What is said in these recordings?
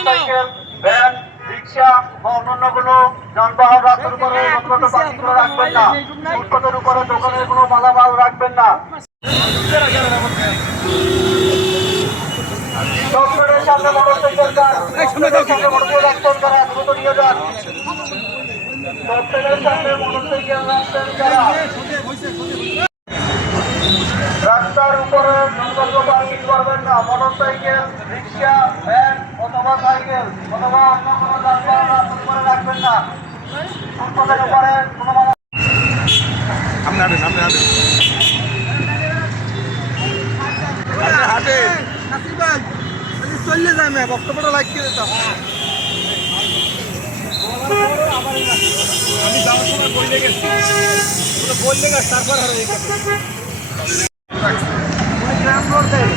Motorcycle, van, রিক্সা বা অন্যান্য কোনো যানবাহন রাস্তার উপরে যথাযথ পার্কিং করে রাখবেন না। ফুটপাতের উপরে দোকানের কোনো মালামাল রাখবেন না। ডক্টরের সামনে মোটরসাইকেল যান, ডক্টরের সামনে মোটরসাইকেল রাখতেন যারা দ্রুত নিয়ে যান। ডক্টরের সামনে মোটরসাইকেল রাখতেন যারা রাস্তার উপরে যথাযথ পার্কিং করবেন না। মোটরসাইকেল, রিক্সা, ভ্যান অথবা সাইকেল অথবা অন্য কোনো যানবাহন রাস্তার উপরে রাখবেন না। ফুটপাতের উপরে কোনো চললে যায় না বক্তব্যটা লাইক করে দিতাম আমি যাওয়ার সময় বললে গেছি বললে না তারপর গ্রাম রোড দেয়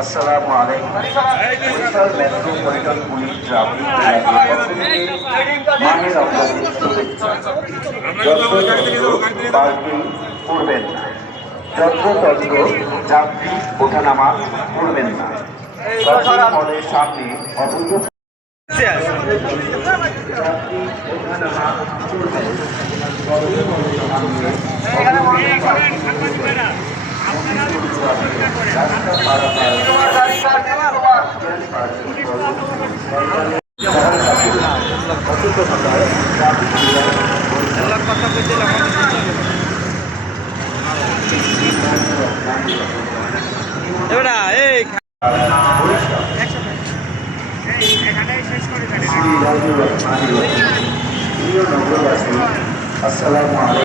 আসসালামু আলাইকুম। বরিশাল মেট্রোপলিটন পুলিশ ট্রাফিক মাহে রমজানের শুভেচ্ছা। পার্কিং করবেন না, যত্রতত্র যাত্রী ওঠানামা করবেন না। শপিং মলের সামনে অবৈধ যাত্রী ওঠানামা করবেন না। আসসালামু আলাইকুম।